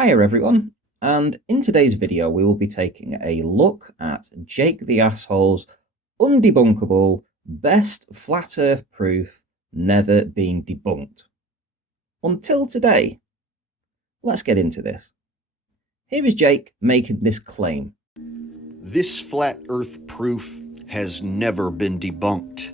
Hiya everyone, and in today's video we will be taking a look at Jake the Asshole's undebunkable best flat earth proof never been debunked. Until today. Let's get into this. Here is Jake making this claim. This flat earth proof has never been debunked.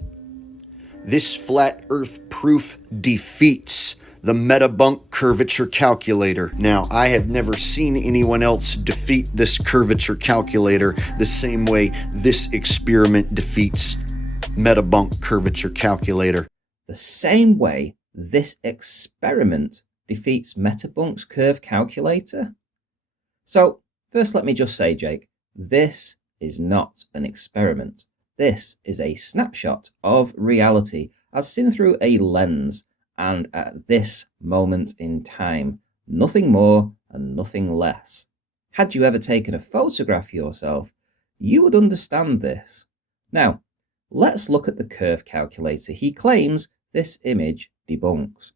This flat earth proof defeats the Debunked curvature calculator. Now, I have never seen anyone else defeat this curvature calculator the same way this experiment defeats Debunked curvature calculator. The same way this experiment defeats Debunked's curve calculator? So, first let me just say, Jake, this is not an experiment. This is a snapshot of reality as seen through a lens and at this moment in time. Nothing more and nothing less. Had you ever taken a photograph yourself, you would understand this. Now, let's look at the curve calculator he claims this image debunks.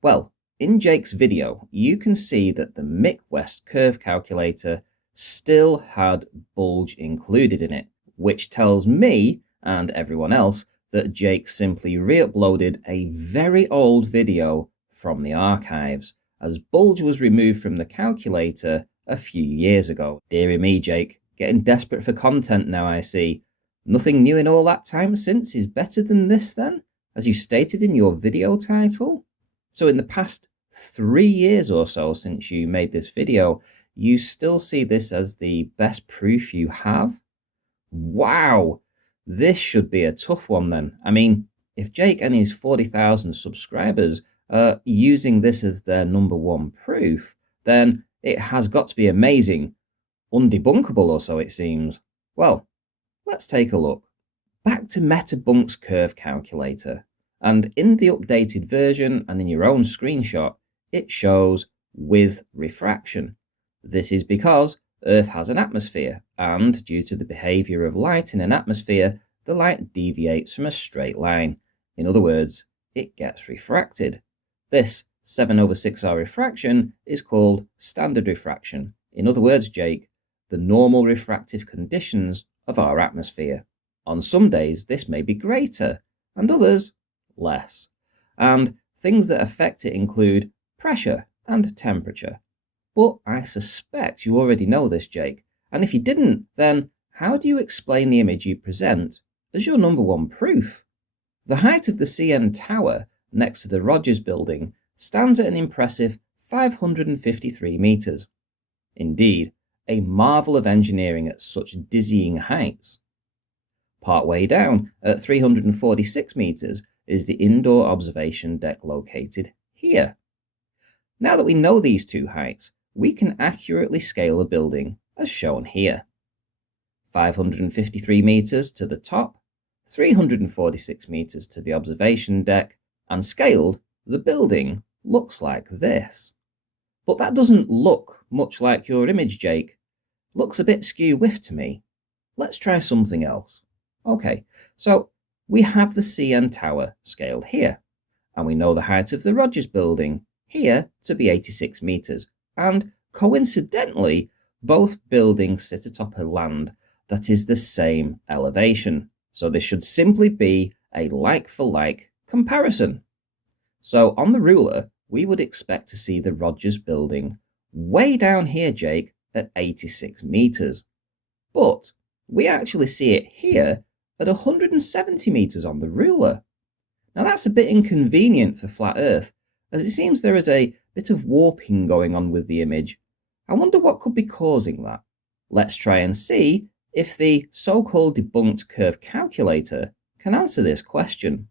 Well, in Jake's video, you can see that the Mick West curve calculator still had bulge included in it, which tells me and everyone else that Jake simply re-uploaded a very old video from the archives, as bulge was removed from the calculator a few years ago. Deary me, Jake, getting desperate for content now, I see. Nothing new in all that time since is better than this then, as you stated in your video title? So in the past 3 years or so since you made this video, you still see this as the best proof you have? Wow! This should be a tough one then. I mean, if Jake and his 40,000 subscribers are using this as their #1 proof, then it has got to be amazing. Undebunkable or so it seems. Well, let's take a look. Back to Debunked's curve calculator. And in the updated version and in your own screenshot, it shows with refraction. This is because Earth has an atmosphere, and due to the behavior of light in an atmosphere, the light deviates from a straight line. In other words, it gets refracted. This 7/6R refraction is called standard refraction. In other words, Jake, the normal refractive conditions of our atmosphere. On some days, this may be greater, and others, less. And things that affect it include pressure and temperature. But I suspect you already know this, Jake, and if you didn't, then how do you explain the image you present as your #1 proof? The height of the CN Tower next to the Rogers Building stands at an impressive 553 meters. Indeed, a marvel of engineering at such dizzying heights. Partway down, at 346 meters, is the indoor observation deck located here. Now that we know these two heights, we can accurately scale a building as shown here. 553 meters to the top, 346 meters to the observation deck, and scaled, the building looks like this. But that doesn't look much like your image, Jake. Looks a bit skew-whiff to me. Let's try something else. Okay, so we have the CN Tower scaled here, and we know the height of the Rogers Building here to be 86 meters. And coincidentally, both buildings sit atop a land that is the same elevation. So this should simply be a like-for-like comparison. So on the ruler, we would expect to see the Rogers Building way down here, Jake, at 86 meters. But we actually see it here at 170 meters on the ruler. Now that's a bit inconvenient for flat Earth, as it seems there is a bit of warping going on with the image. I wonder what could be causing that. Let's try and see if the so-called debunked curve calculator can answer this question.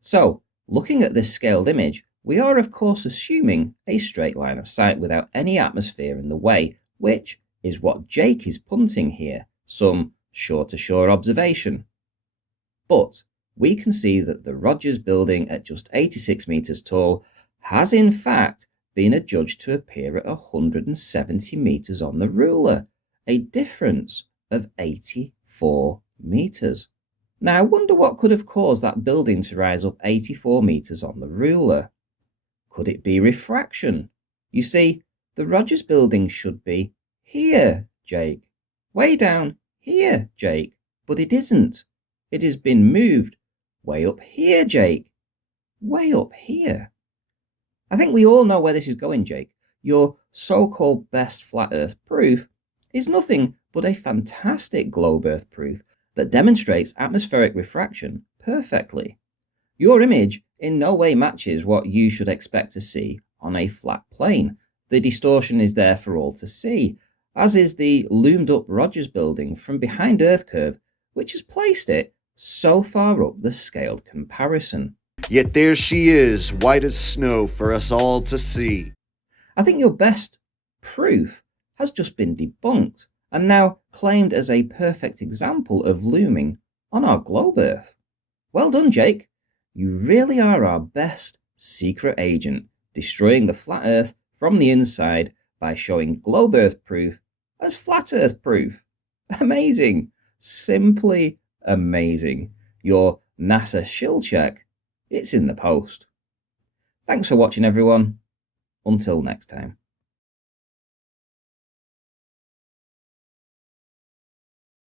So, looking at this scaled image, we are of course assuming a straight line of sight without any atmosphere in the way, which is what Jake is punting here, some shore-to-shore observation. But we can see that the Rogers Building at just 86 meters tall has in fact been adjudged to appear at 170 meters on the ruler, a difference of 84 meters. Now I wonder what could have caused that building to rise up 84 meters on the ruler. Could it be refraction? You see, The Rogers Building should be here, Jake. Way down here, Jake. But it isn't. It has been moved way up here, Jake. Way up here. I think we all know where this is going, Jake. Your so-called best flat earth proof is nothing but a fantastic globe earth proof that demonstrates atmospheric refraction perfectly. Your image in no way matches what you should expect to see on a flat plane. The distortion is there for all to see, as is the loomed up Rogers Building from behind Earth curve, which has placed it so far up the scaled comparison. Yet there she is, white as snow for us all to see. I think your best proof has just been debunked and now claimed as a perfect example of looming on our globe Earth. Well done, Jake. You really are our best secret agent, destroying the flat Earth from the inside by showing globe Earth proof as flat Earth proof. Amazing. Simply amazing. Your NASA shill check, it's in the post. Thanks for watching, everyone. Until next time.